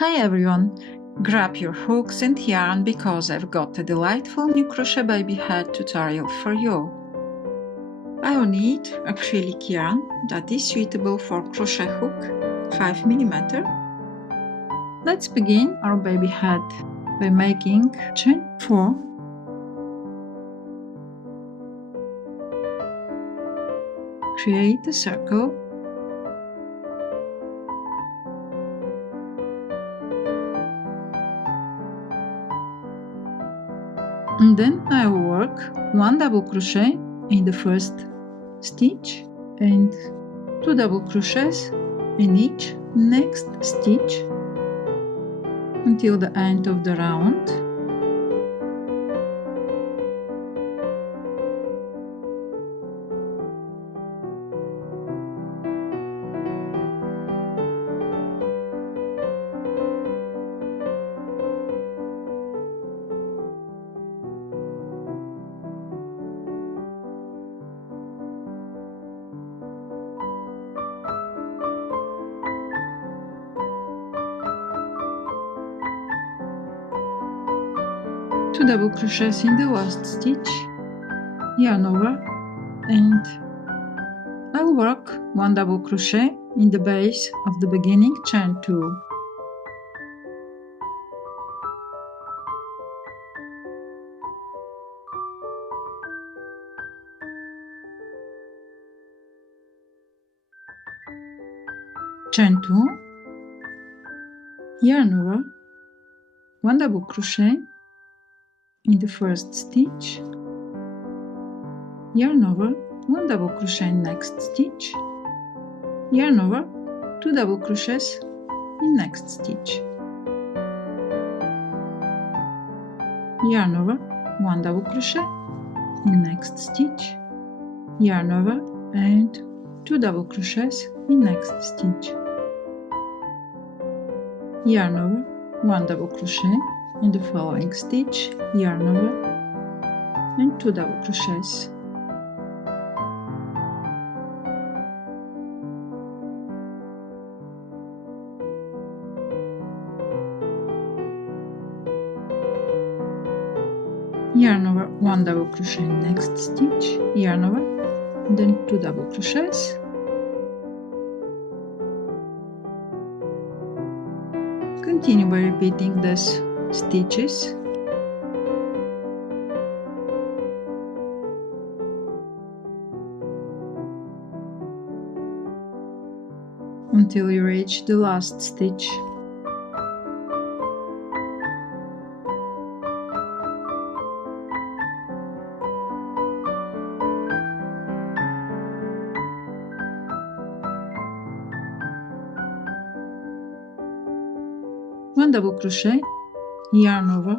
Hi everyone! Grab your hooks and yarn because I've got a delightful new crochet baby hat tutorial for you. I will need acrylic yarn that is suitable for crochet hook 5mm. Let's begin our baby hat by making chain 4. Create a circle. And then I will work 1 double crochet in the first stitch and 2 double crochets in each next stitch until the end of the round. Two double crochets in the last stitch, yarn over, and I'll work 1 double crochet in the base of the beginning chain 2. Chain 2, yarn over, 1 double crochet in the first stitch, yarn over, 1 double crochet in next stitch, yarn over, 2 double crochets in next stitch, yarn over, 1 double crochet in next stitch, yarn over, and 2 double crochets in next stitch, yarn over, 1 double crochet in the following stitch, yarn over, and 2 double crochets. Yarn over, 1 double crochet in next stitch, yarn over, and then 2 double crochets. Continue by repeating these stitches until you reach the last stitch. One double crochet, yarn over,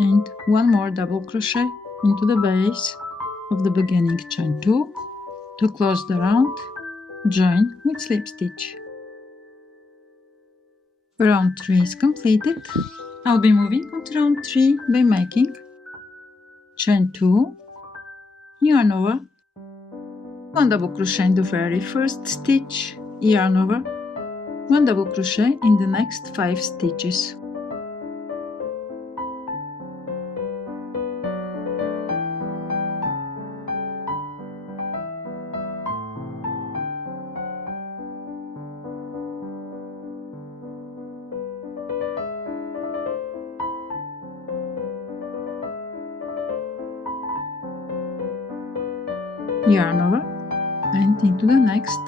and 1 more double crochet into the base of the beginning chain 2 to close the round. Join with slip stitch. Round 3 is completed. I'll be moving on to round 3 by making chain 2, yarn over, 1 double crochet in the very first stitch, yarn over, 1 double crochet in the next 5 stitches. Yarn over, and into the next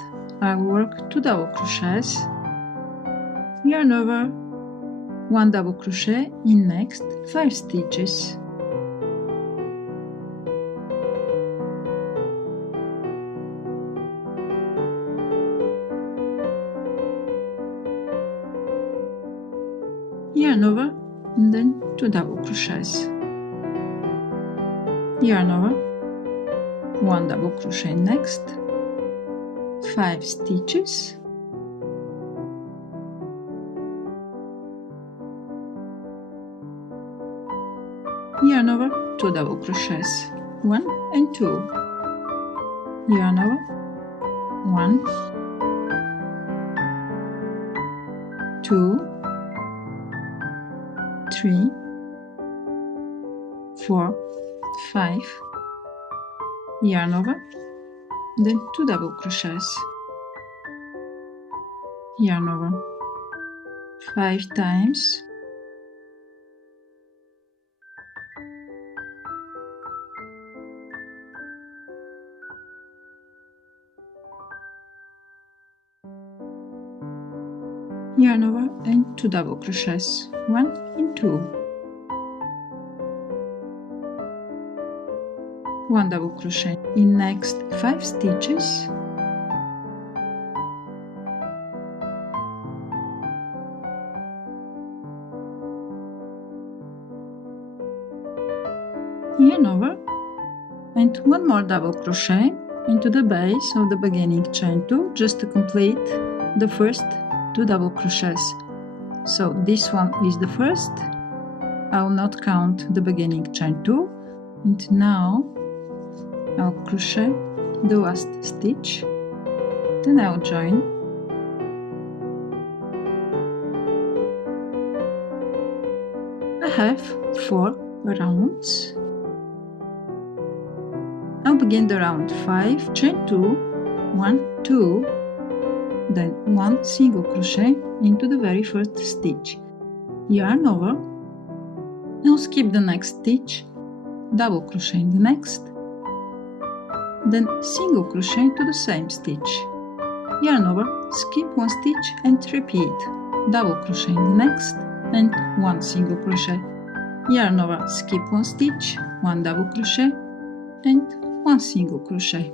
I'll work 2 double crochets, yarn over, 1 double crochet in next 5 stitches, yarn over, and then 2 double crochets, yarn over, 1 double crochet next 5 stitches, yarn over, 2 double crochets, 1 and 2, yarn over, 1, 2, 3, 4, 5, yarn over, then 2 double crochets, yarn over 5 times, yarn over and 2 double crochets, 1 and 2, 1 double crochet in next 5 stitches, yarn over and 1 more double crochet into the base of the beginning chain 2 just to complete the first 2 double crochets. So this one is the first, I will not count the beginning chain 2, and now I'll crochet the last stitch, then I'll join, I have 4 rounds. I'll begin the round 5, chain 2, 1, 2, then 1 single crochet into the very first stitch, yarn over, I'll skip the next stitch, double crochet in the next, then single crochet into the same stitch, yarn over, skip 1 stitch and repeat, double crochet in the next and 1 single crochet, yarn over, skip 1 stitch, 1 double crochet and 1 single crochet.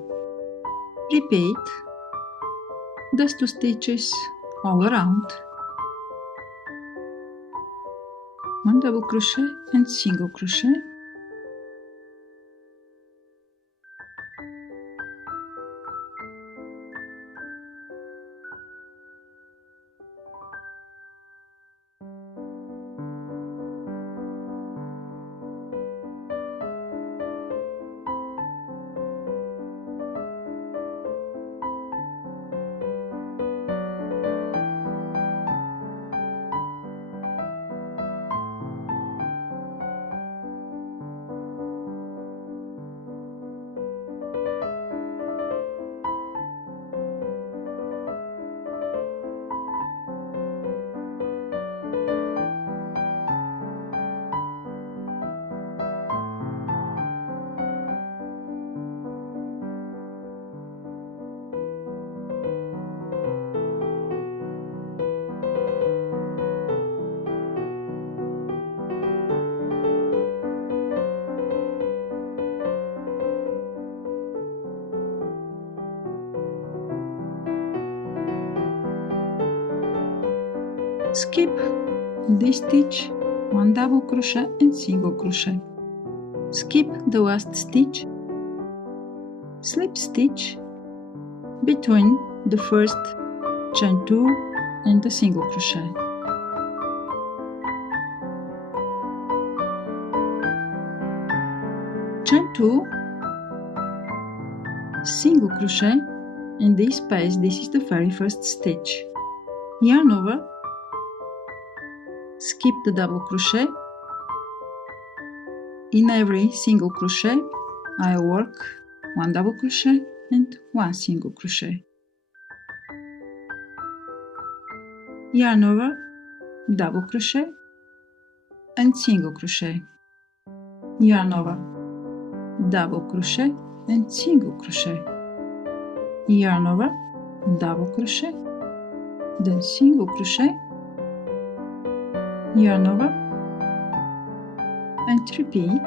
Repeat those 2 stitches all around, 1 double crochet and single crochet, skip this stitch, 1 double crochet and single crochet, skip the last stitch, slip stitch between the first chain 2 and the single crochet, chain 2, single crochet in this space, this is the very first stitch, yarn over, skip the double crochet, in every single crochet I'll work 1 double crochet and 1 single crochet, yarn over, double crochet and single crochet, yarn over, double crochet and single crochet, yarn over, double crochet, then single crochet, yarn over and repeat.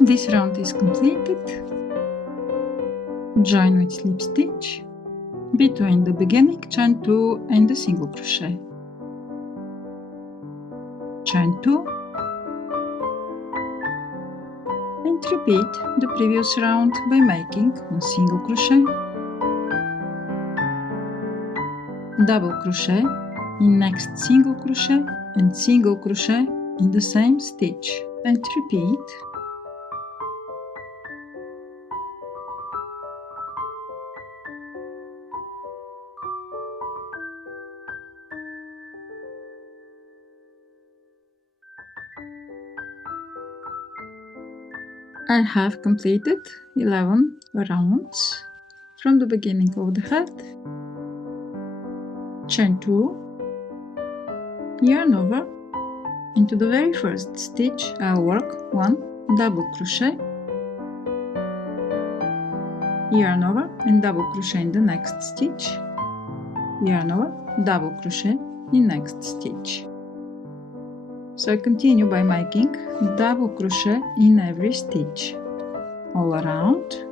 This round is completed. Join with slip stitch between the beginning chain 2 and the single crochet. Chain 2 and repeat the previous round by making 1 single crochet, double crochet in next single crochet and single crochet in the same stitch, and repeat. I have completed 11 rounds from the beginning of the head. Chain 2, yarn over. Into the very first stitch I'll work 1 double crochet, yarn over and double crochet in the next stitch, yarn over, double crochet in next stitch. So I continue by making double crochet in every stitch all around.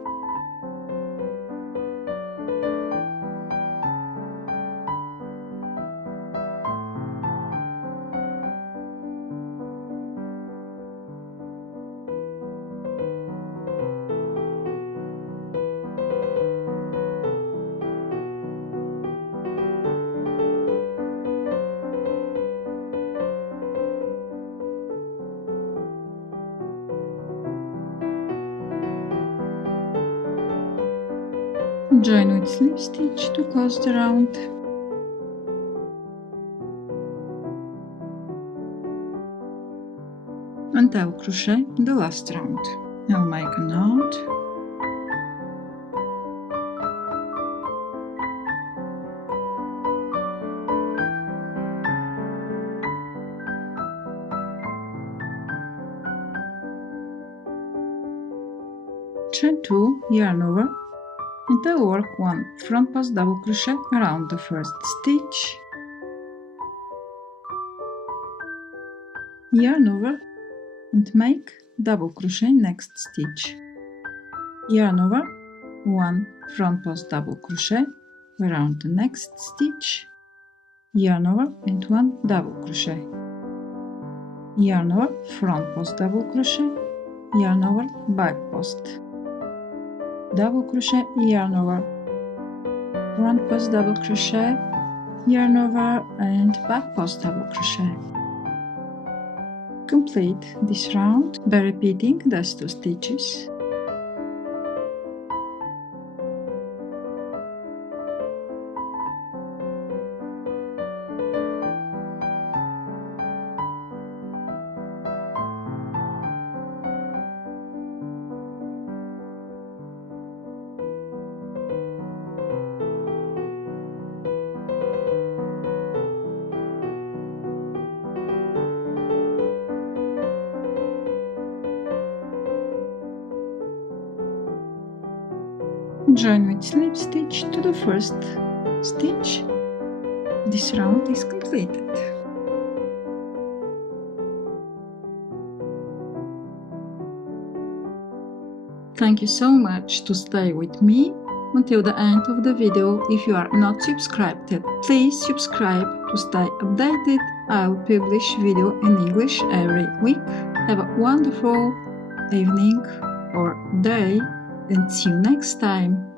Join with slip stitch to close the round. And I'll crochet in the last round. I'll make a knot. Chain 2, yarn over, and I'll work 1 front pass double crochet around the first stitch, yarn over and make double crochet next stitch, yarn over, 1 front pass double crochet around the next stitch, yarn over and 1 double crochet, yarn over, front pass double crochet, yarn over, back post, double crochet, yarn over, front pass double crochet, yarn over and back post double crochet. Complete this round by repeating those 2 stitches. Join with slip stitch to the first stitch. This round is completed. Thank you so much to stay with me until the end of the video. If you are not subscribed yet, please subscribe to stay updated. I'll publish video in English every week. Have a wonderful evening or day, and see you next time.